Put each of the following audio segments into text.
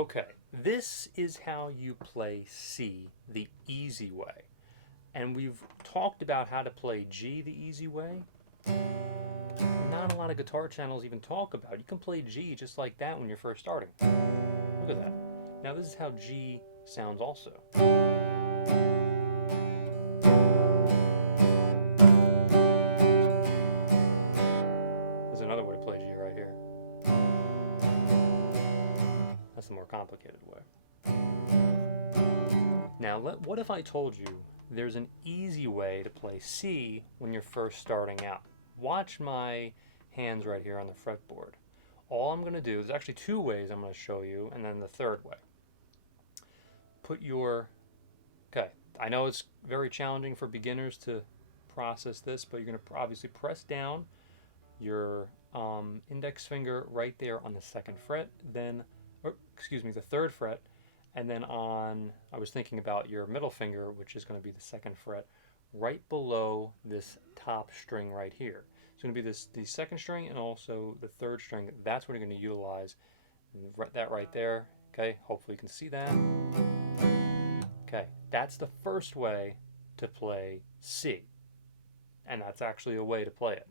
Okay, this is how you play C the easy way. And we've talked about how to play G the easy way. Not a lot of guitar channels even talk about. You can play G just like that when you're first starting. Look at that. Now this is how G sounds also. There's another way to play G right here. That's the more complicated way. Now, what if I told you there's an easy way to play C when you're first starting out? Watch my hands right here on the fretboard. All I'm going to do, there's actually two ways I'm going to show you, and then the third way. Put your, okay, I know it's very challenging for beginners to process this, but you're going to obviously press down your index finger right there on the second fret, then, or excuse me, the third fret, and then on, I was thinking about your middle finger, which is going to be the second fret, right below this top string right here. It's going to be the second string and also the third string. That's what you're going to utilize. That right there. Okay, hopefully you can see that. Okay, that's the first way to play C. And that's actually a way to play it.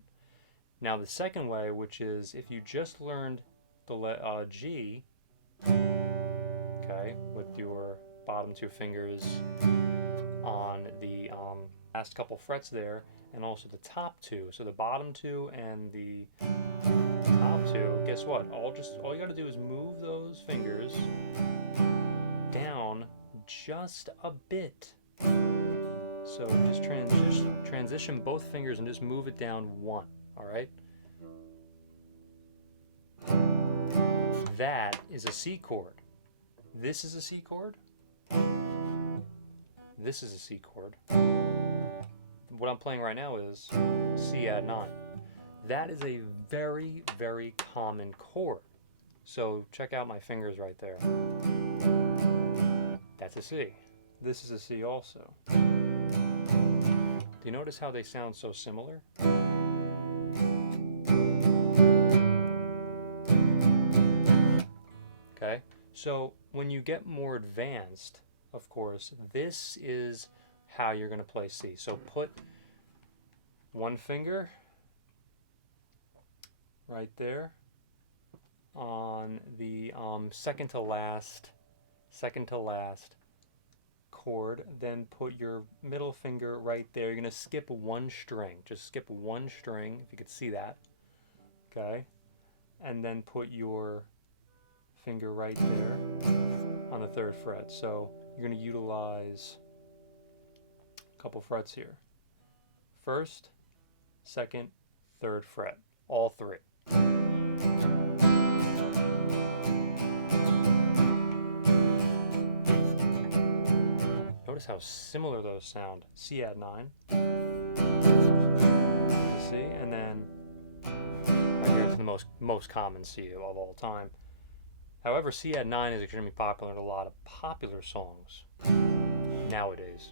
Now the second way, which is if you just learned the G, okay, with your bottom two fingers on the last couple frets there, and also the top two. So the bottom two and the top two, guess what? All you gotta do is move those fingers down just a bit. So just transition both fingers and just move it down one, all right? That is a C chord. This is a C chord. This is a C chord. What I'm playing right now is C add 9. That is a very, very common chord. So check out my fingers right there. That's a C. This is a C also. Do you notice how they sound so similar? Okay, so when you get more advanced, of course, this is how you're going to play C. So put one finger right there on the second to last chord, then put your middle finger right there. You're going to skip one string. Just skip one string, if you could see that. Okay, and then put your finger right there on the third fret. So you're going to utilize a couple frets here. First, second, third fret, all three. Notice how similar those sound. C add 9. C, and then right here it's the most common C of all time. However, C add 9 is extremely popular in a lot of popular songs nowadays.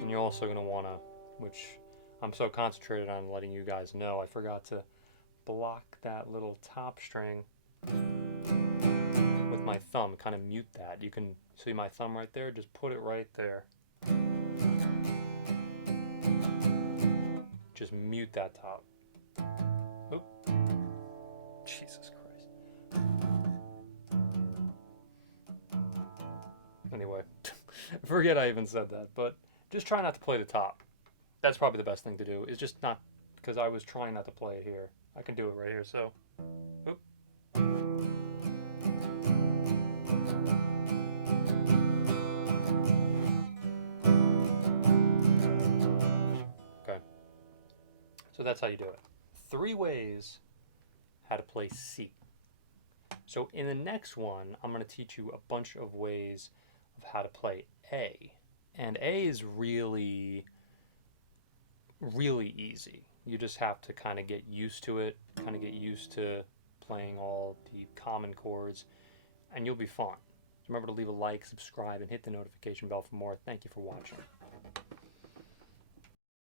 And you're also going to want to, which I'm so concentrated on letting you guys know, I forgot to block that little top string with my thumb, kind of mute that. You can see my thumb right there, just put it right there. Just mute that top. Oop. Jesus Christ. Anyway, forget I even said that, but just try not to play the top. That's probably the best thing to do, is just not, because I was trying not to play it here. I can do it right here, so. Oop. Okay. So that's how you do it. 3 ways how to play C. So in the next one, I'm going to teach you a bunch of ways of how to play A. And A is really, really easy. You just have to kind of get used to it, kind of get used to playing all the common chords, and you'll be fine. Remember to leave a like, subscribe, and hit the notification bell for more. Thank you for watching.